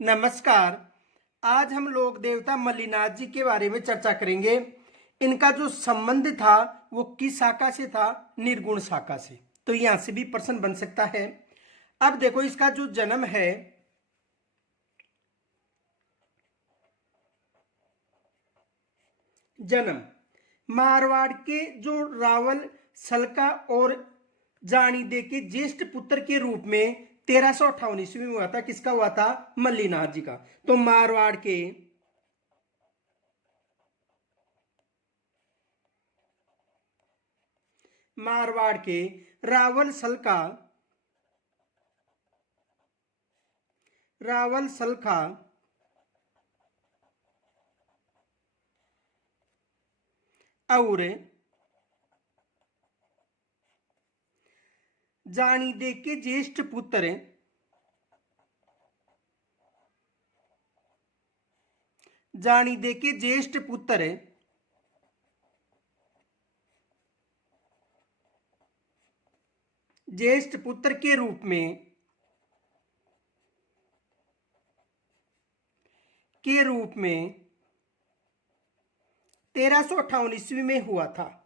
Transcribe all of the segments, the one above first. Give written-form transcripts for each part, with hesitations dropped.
नमस्कार। आज हम लोग देवता मल्लिनाथ जी के बारे में चर्चा करेंगे। इनका जो संबंध था वो किस शाखा से था? निर्गुण शाखा से। तो यहां से भी प्रश्न बन सकता है। अब देखो, इसका जो जन्म है, जन्म मारवाड़ के जो रावल सलका और जानीदे के ज्येष्ठ पुत्र के रूप में 1358 ईस्वी में हुआ था। किसका हुआ था? मल्लिनाथ जी का। तो मारवाड़ के रावल सलखा और जानीदे के ज्येष्ठ पुत्र के रूप में 1358 ईस्वी में हुआ था।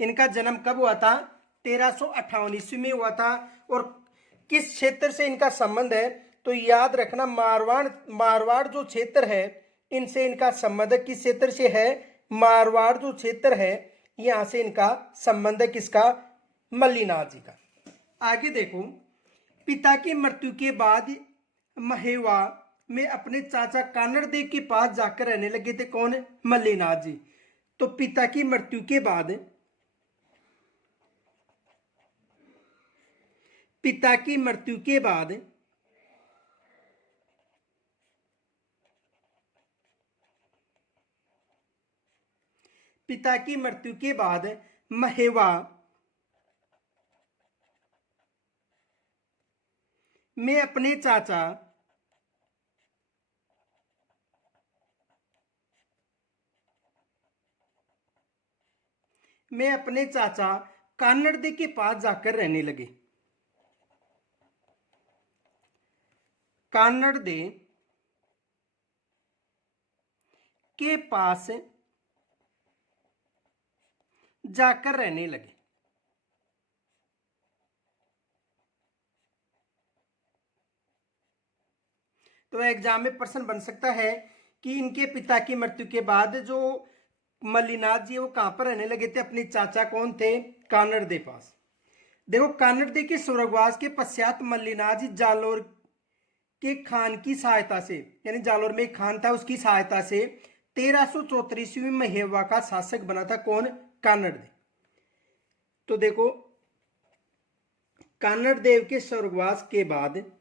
इनका जन्म कब हुआ था? 1358 ईस्वी में हुआ था। और किस क्षेत्र से इनका संबंध है? तो याद रखना, मारवाड़ जो क्षेत्र है, इनसे इनका संबंध किस क्षेत्र से है? मारवाड़ जो क्षेत्र है, यहां से इनका संबंध है। किसका? मल्लिनाथ जी का। आगे देखो, पिता की मृत्यु के बाद महेवा में अपने चाचा कानड़देव के पास जाकर रहने लगे थे। कौन? मल्लिनाथ जी। तो पिता की मृत्यु के बाद पिता की मृत्यु के बाद महेवा में अपने चाचा कानड़दे के पास जाकर रहने लगे। कानड़दे के पास जाकर रहने लगे। तो एग्जाम में प्रश्न बन सकता है कि इनके पिता की मृत्यु के बाद जो मल्लिनाथ जी वो कहां पर रहने लगे थे? अपने चाचा कौन थे? कानड़दे पास। देखो, कानड़दे के स्वर्गवास के पश्चात मल्लिनाथ जी जालोर के खान की सहायता से, यानी जालोर में एक खान था, उसकी सहायता से 1374 ईस्वी में महेवा का शासक बना था। कौन? कानड़देव। तो देखो, कानड़देव के स्वर्गवास के बाद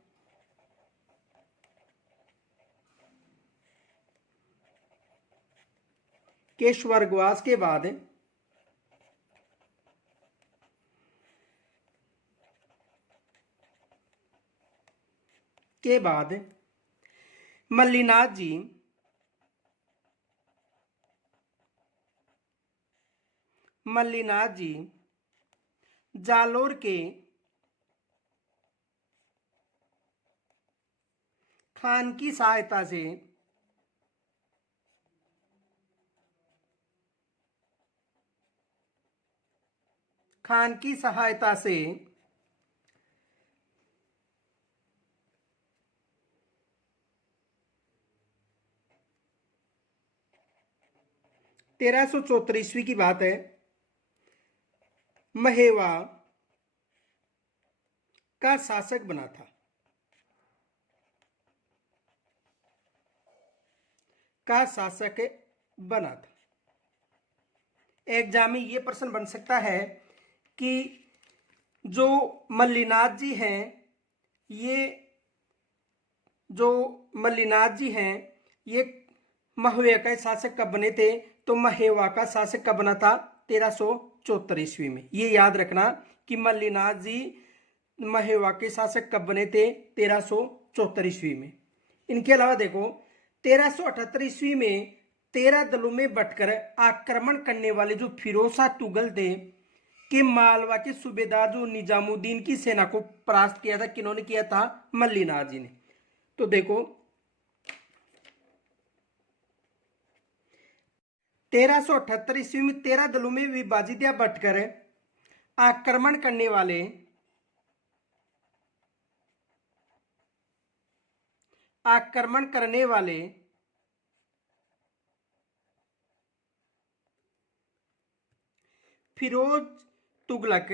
मल्लिनाथ जी जालोर के खान की सहायता से खान की सहायता से 1374 ईस्वी की बात है, महेवा का शासक बना था। एग्जाम में ये प्रश्न बन सकता है कि जो मल्लिनाथ जी हैं, ये महेवा का शासक कब बने थे? तो महेवा का शासक कब बना था? 1374 ईस्वी में। ये याद रखना कि मल्लिनाथ जी महेवा के शासक कब बने थे? 1374 ईस्वी में। इनके अलावा देखो, 1378 ईस्वी में 13 दलों में बंटकर आक्रमण करने वाले जो फिरोज शाह तुगल थे, कि मालवा के सूबेदार जो निजामुद्दीन की सेना को परास्त किया था, किन्होंने किया था? मल्लीनाथ जी ने। तो देखो 1378 ईस्वी में 13 दलों में विभाजित या बंटकर आक्रमण करने वाले फिरोज तुगलक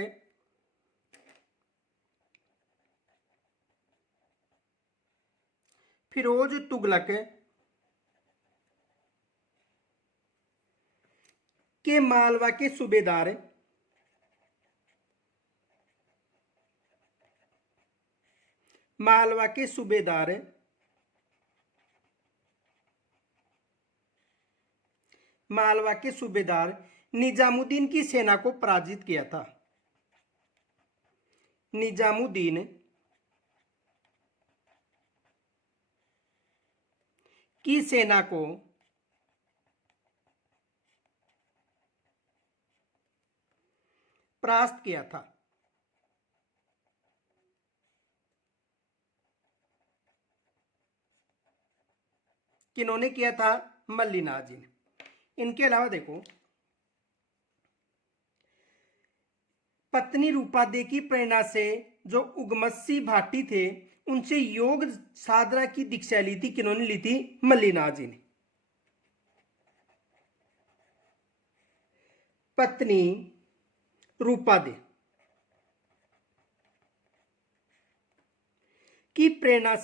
के मालवा के सूबेदार निजामुद्दीन की सेना को पराजित किया था। निजामुद्दीन की सेना को परास्त किया था। किन्होंने किया था? मल्लीनाथ जी ने। इनके अलावा देखो पत्नी रूपादे की प्रेरणा से जो उगमसी भाटी थे उनसे योग साधना की दीक्षा ली थी। किन्होंने ली थी? मल्लीनाथ जी ने। पत्नी रूपादे की प्रेरणा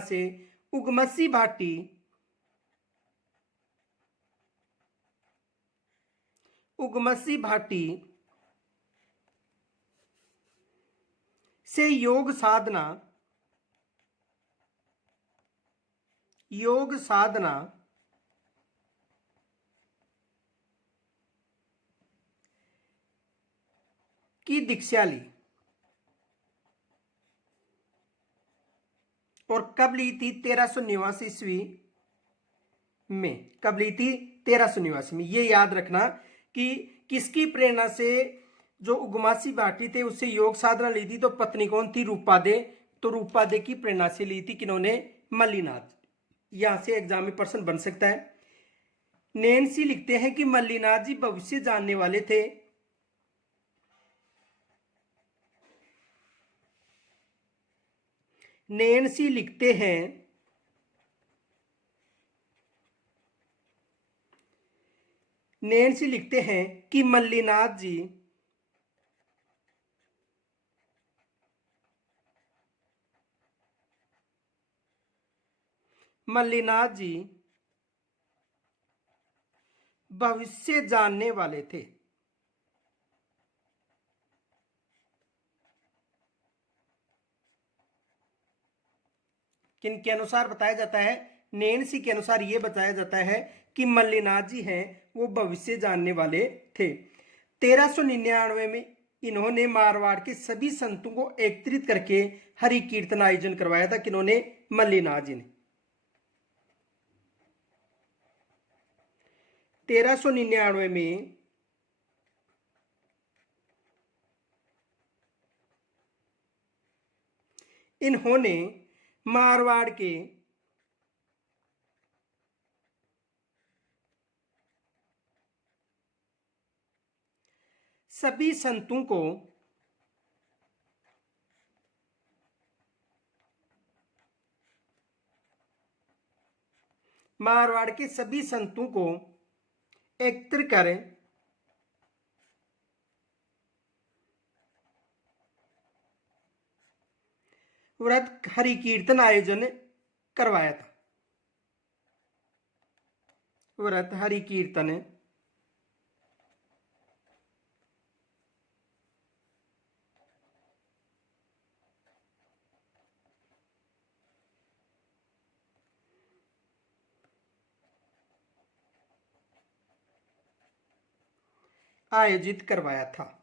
से उगमसी भाटी से योग साधना की दीक्षा ली। और कब ली थी? 1389 ईस्वी में। कब ली थी? 1389 में। ये याद रखना कि किसकी प्रेरणा से जो उगमासी भाटी थे उससे योग साधना ली थी। तो पत्नी कौन थी? रूपादे। तो रूपादे की प्रेरणा से ली थी। किन्होंने? मल्लीनाथ। यहां से एग्जाम में प्रश्न बन सकता है। नैन्सी लिखते हैं कि मल्लीनाथ जी भविष्य जानने वाले थे। नैन्सी लिखते हैं कि मल्लीनाथ जी भविष्य जानने वाले थे। किन के अनुसार बताया जाता है? नैन्सी के अनुसार यह बताया जाता है कि मल्लीनाथ जी हैं वो भविष्य जानने वाले थे। 1399 में इन्होंने मारवाड़ के सभी संतों को एकत्रित करके हरि कीर्तन आयोजन करवाया था। किन्होंने? मल्लीनाथ जी ने। 1399 में इन्होंने मारवाड़ के सभी संतों को एकत्रित कर व्रत हरि कीर्तन आयोजन करवाया था। व्रत हरि कीर्तन आयोजित करवाया था।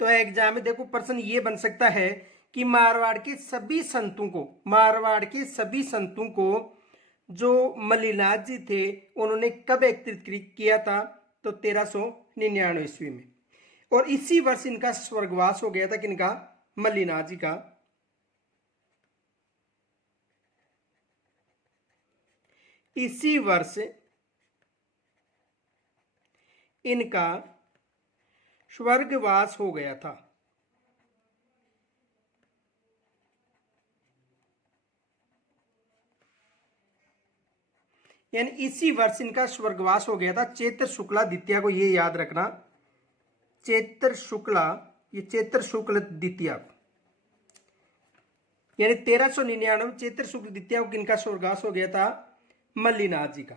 तो एग्जाम में देखो प्रश्न ये बन सकता है कि मारवाड़ के सभी संतों को जो मल्लिनाथ जी थे उन्होंने कब एकत्रित किया था, तो 1399 ईस्वी में। और इसी वर्ष इनका स्वर्गवास हो गया था, किनका, मल्लिनाथ जी का। इसी वर्ष इनका स्वर्गवास हो गया था। यानी इसी वर्ष इनका स्वर्गवास हो गया था, चैत्र शुक्ला द्वितीया को, ये याद रखना, चैत्र शुक्ला, ये चैत्र शुक्ल द्वितीया को, यानी 1399 चैत्र शुक्ल द्वितीया को किनका स्वर्गवास हो गया था, मल्लिनाथ जी का।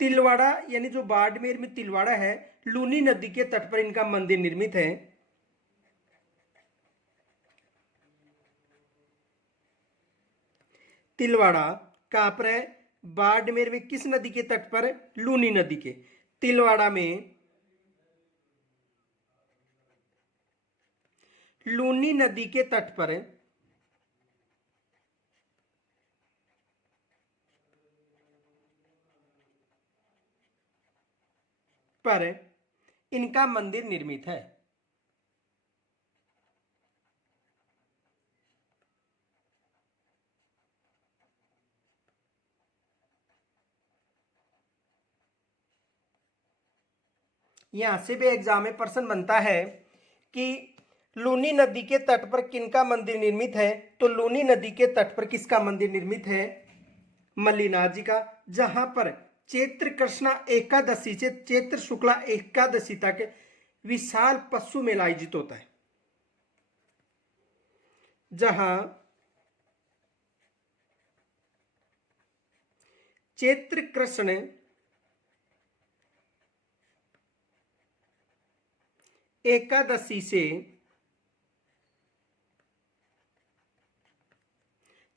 तिलवाड़ा, यानी जो बाड़मेर में तिलवाड़ा है, लूनी नदी के तट पर इनका मंदिर निर्मित है। तिलवाड़ा कहां पर है, बाड़मेर में, किस नदी के तट पर, लूनी नदी के। तिलवाड़ा में लूनी नदी के तट पर इनका मंदिर निर्मित है। यहां से भी एग्जाम में प्रश्न बनता है कि लूनी नदी के तट पर किनका मंदिर निर्मित है, तो लूनी नदी के तट पर किसका मंदिर निर्मित है, मल्लिनाथ जी का, जहां पर चैत्र कृष्णा एकादशी से चैत्र शुक्ला एकादशी तक विशाल पशु मेला आयोजित होता है। जहां चैत्र कृष्ण एकादशी से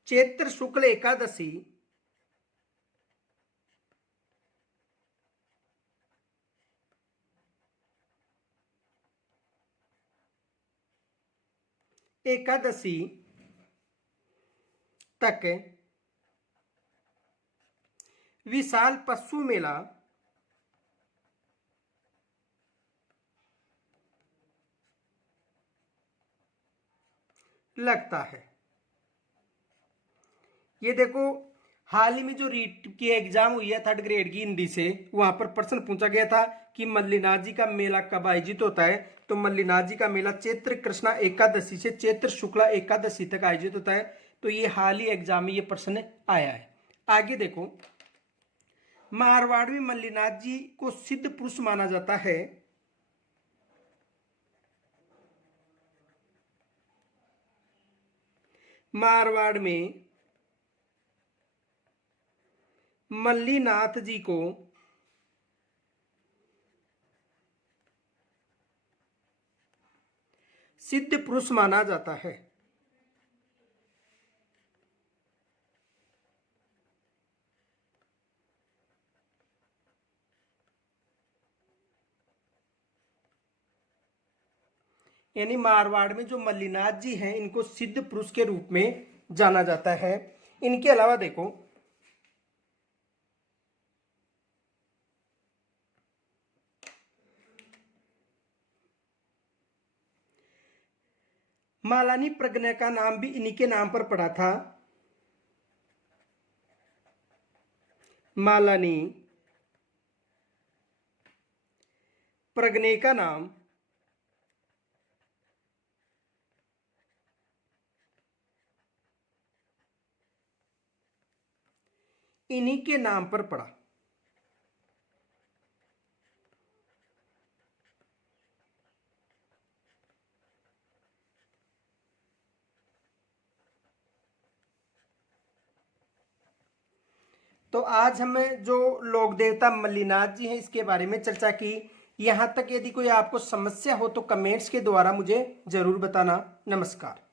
चैत्र शुक्ल एकादशी तक विशाल पशु मेला लगता है। ये देखो, हाल ही में जो रीट की एग्जाम हुई है 3rd ग्रेड की हिंदी से, वहां पर प्रश्न पूछा गया था कि मल्लिनाथ जी का मेला कब आयोजित होता है, तो मल्लिनाथ जी का मेला चैत्र कृष्णा एकादशी से चैत्र शुक्ला एकादशी तक आयोजित होता है। तो ये हाल ही एग्जाम में ये प्रश्न आया है। आगे देखो, मारवाड़ में मल्लिनाथ जी को सिद्ध पुरुष माना जाता है। मारवाड़ में मल्लिनाथ जी को सिद्ध पुरुष माना जाता है। यानी मारवाड़ में जो मल्लिनाथ जी हैं, इनको सिद्ध पुरुष के रूप में जाना जाता है। इनके अलावा देखो, मालानी प्रज्ञा का नाम भी इन्हीं के नाम पर पड़ा था। मालानी प्रज्ञा का नाम इन्हीं के नाम पर पड़ा। तो आज हमें जो लोक देवता मल्लिनाथ जी हैं इसके बारे में चर्चा की। यहाँ तक यदि कोई आपको समस्या हो तो कमेंट्स के द्वारा मुझे जरूर बताना। नमस्कार।